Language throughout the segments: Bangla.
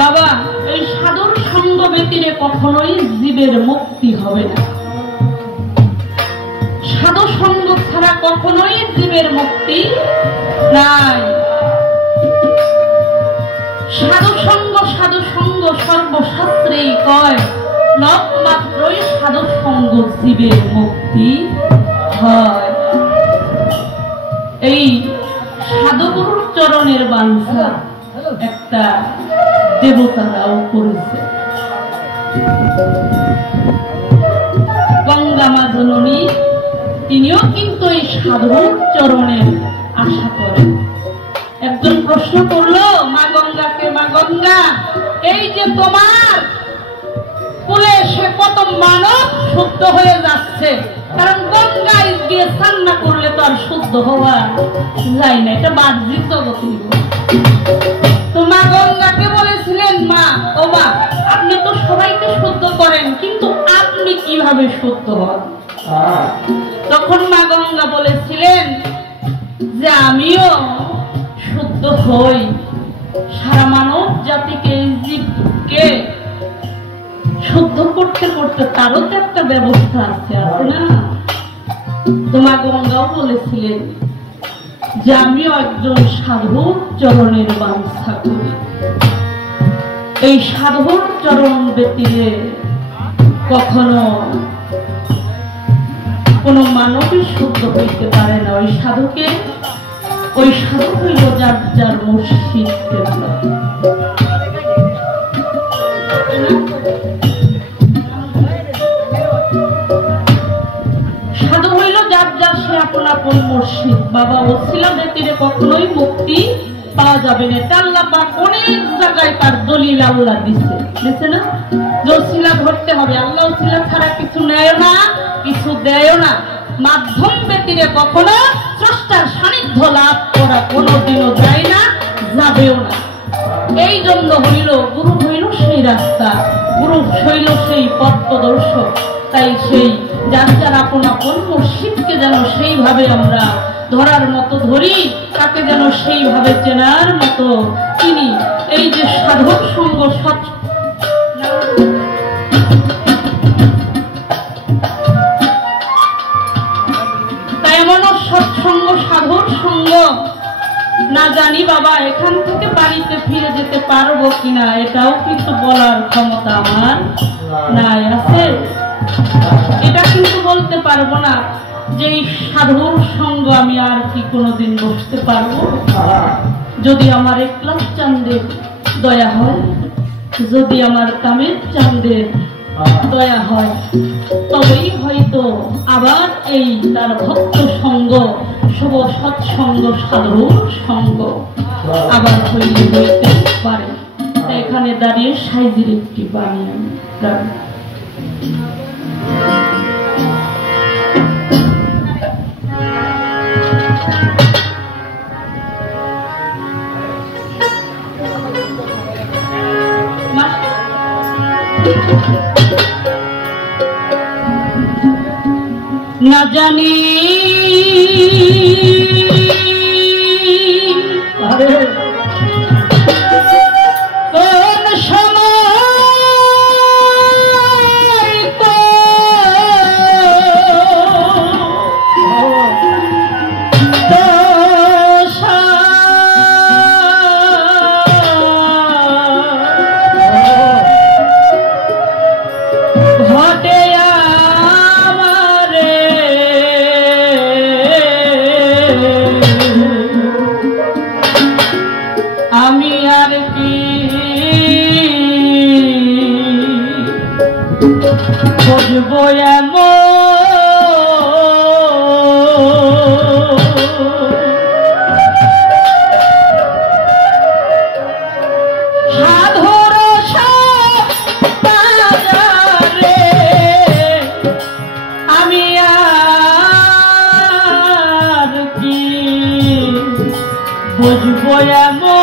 বাবা এই সাধুর সঙ্গ ব্যতিরে কখনোই জীবের মুক্তি হবে না। সাধু সঙ্গ ছাড়া কখনোই জীবের মুক্তি নাই। সাধু সঙ্গ সর্বশাস্ত্রেই কয় নবমাত্রই সাধু সঙ্গ জীবের মুক্তি হয়। এই সাধুগুরুর চরণের বাঞ্ছা একটা দেবতারাও করেছে। গঙ্গা মা জননী তিনিও কিন্তু এই সাধুর চরণের আশা করেন। একজন প্রশ্ন করলো মা গঙ্গাকে, মা গঙ্গা এই যে তোমার কুলে সে কত মানব শুদ্ধ হয়ে যাচ্ছে, কারণ গঙ্গায় গিয়ে স্নান না করলে তো আর শুদ্ধ হওয়া যায় না, এটা বাহ্যিক জগৎ। তো মা গঙ্গাকে বলেছিলেন মা ও মা আপনি তো সবাইকে শুদ্ধ করেন, কিন্তু আপনি কিভাবে শুদ্ধ হন? তখন মা গঙ্গা বলেছিলেন যে আমিও শুদ্ধ হই, সারা মানব জাতিকে জীবকে শুদ্ধ করতে করতে তারও তো একটা ব্যবস্থা আছে না। তো মা গঙ্গাও বলেছিলেন যে আমিও একজন সাধুর চরণের বাঞ্ছা করি। এই সাধুর চরণ ব্যতিরে কখনো কোন মানবই শুদ্ধ হইতে পারে না। ওই সাধু হইল যার যার মুর্শিদ। সাধু হইল যার যার সে আপন আপন মুর্শিদ। বাবা ওসিলা ব্যতিরে কখনোই মুক্তি পাওয়া যাবে না। এটা আল্লাহ পাক অনেক জায়গায় তার দলিল আল্লাহ দিছে না, যে ওসিলা ধরতে হবে। আল্লাহ ওসিলা ছাড়া কিছু নেয় না, কিছু দেয় না। মাধ্যম ব্যতিরে কখনো স্রষ্টার সান্নিধ্য লাভ করা কোনোদিনও যায় না, যাবেও না। এই জন্য হইল গুরু হইল সেই রাস্তা, গুরু হইল সেই পথ প্রদর্শক। তাই সেই যার যার আপন আপন মুর্শিদকে যেন সেইভাবে আমরা ধরার মতো ধরি, তাকে যেন সেইভাবে চেনার মতো চিনি। এই যে সাধক সঙ্গ তাই এমনও সৎসঙ্গ সাধুর সঙ্গ না জানি বাবা এখান থেকে বাড়িতে ফিরে যেতে পারবো কিনা এটাও কিন্তু বলার ক্ষমতা আমার নাই। আছে এটা কিন্তু বলতে পারবো না যে এই সাধুর সঙ্গ আমি আর কি কোনোদিন বসতে পারবো। যদি আমার একলাস চাঁদের দয়া হয়, যদি আমার কামের চাঁদের দয়া হয়, তবেই হয়তো আবার এই তার ভক্ত সঙ্গ শুভ সৎসঙ্গ সাধুর সঙ্গ আবার হইতে পারে। তাই এখানে দাঁড়িয়ে সাইজির একটি বাণী আমি না জানি কোন সময় ঘটে আমি আর কি বুঝবো এমন সাধুর বাজারে আমি আর কি বুঝবো এমন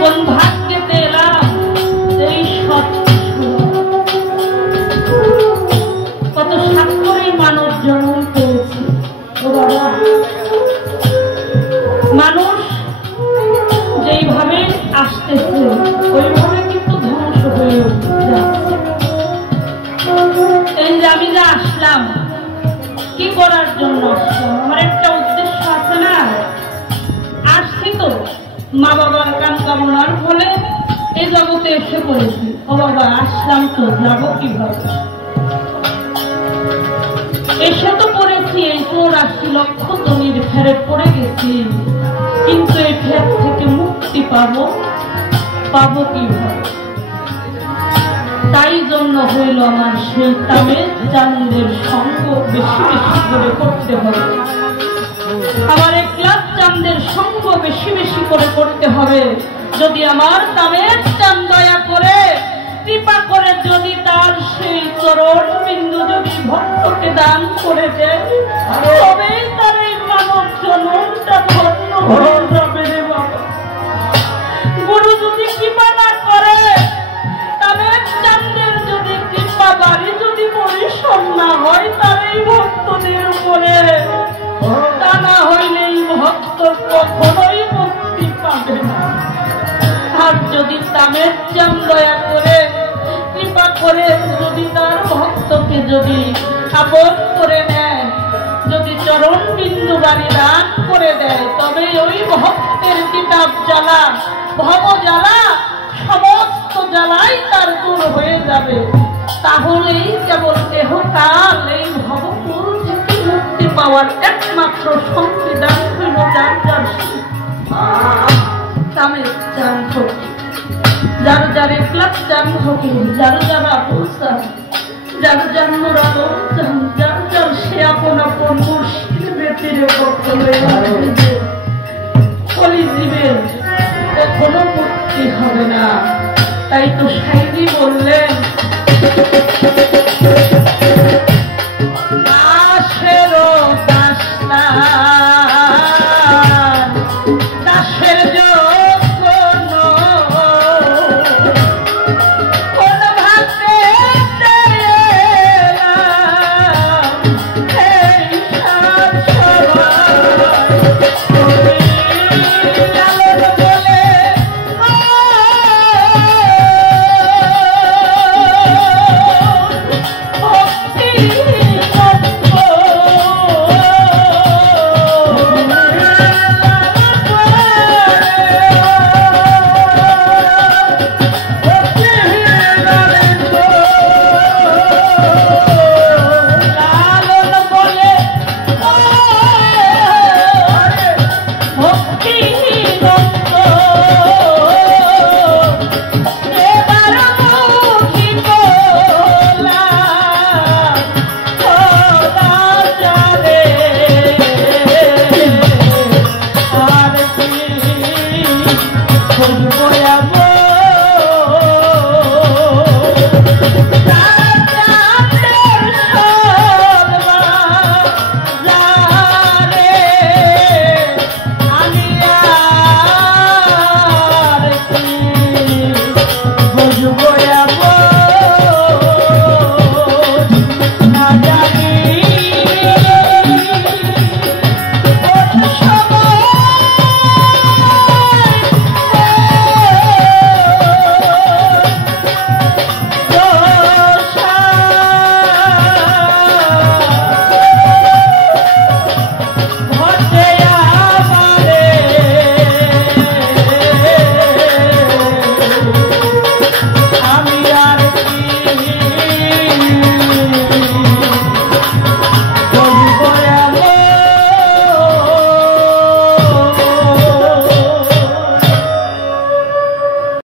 কোন ভাগ্যেতে এলাম এই কত স্বাক্ষরেই মানুষ জন্ম পেয়েছে। ও বাবা, মানুষ যেইভাবে আসতেছে ওইভাবে কিন্তু ধ্বংস হয়ে যাচ্ছে। এই যে আমি যে আসলাম কি করার জন্য আসলাম, আমার একটা উদ্দেশ্য আছে না। আসছি তো মা বাবার কাম কামনার ফলে এই জগতে এসে পড়েছি। ও বাবা, আসলাম তো যাবো কিভাবে? এসে তো পড়েছি এই 84 লক্ষ জমির ফেরে পড়ে গেছি, কিন্তু এই ফের থেকে মুক্তি পাবো কিভাবে? তাই জন্য হইল আমার সেই তামের চাঁদের সঙ্গ বেশি বেশি করে করতে হবে। আমার এক লাখ চাঁদের সঙ্গ বেশি বেশি করে করতে হবে। যদি আমার তামের চাঁদ দয়া করে কৃপা করে যদি তার সেই চরণ বিন্দু যদি ভক্তকে দান করে দেয়, তবেই তার এই মানব জন্মটা ধন্য হয়ে যাবে রে বাবা। গুরু যদি কৃপা না করে, তামের চাঁদের যদি কৃপা বাড়ি যদি পরিশ্রম না হয় তার এই ভক্তদের উপরে, তা না হইলে এই ভক্ত কখনোই মুক্তি পাবে না। আর যদি তামের চাঁদ দয়া করে কৃপা করে যদি তার ভক্তকে যদি আপন করে নেয়, যদি চরণ বিন্দু বাড়ি দান করে দেয়, তবে ওই ভক্তের কিতাব জ্বালা ভব জ্বালা সমস্ত জ্বালাই তার দূর হয়ে যাবে। তাহলেই কেবল দেহকাল এই ভবপুর থেকে মুক্তি পাওয়ার একমাত্র সংবিধান হইল যার যার তামের চান ভক্তি, যার যার এক লাখ চান ভক্তি, যার যার আপসা, যার যার মুরাদ চান, যার যার সে আপন আপন মুর্শিদ ব্যতিরে কখনো কলিজীবের কখনো মুক্তি হবে না। তাই তো সাইদি বললেন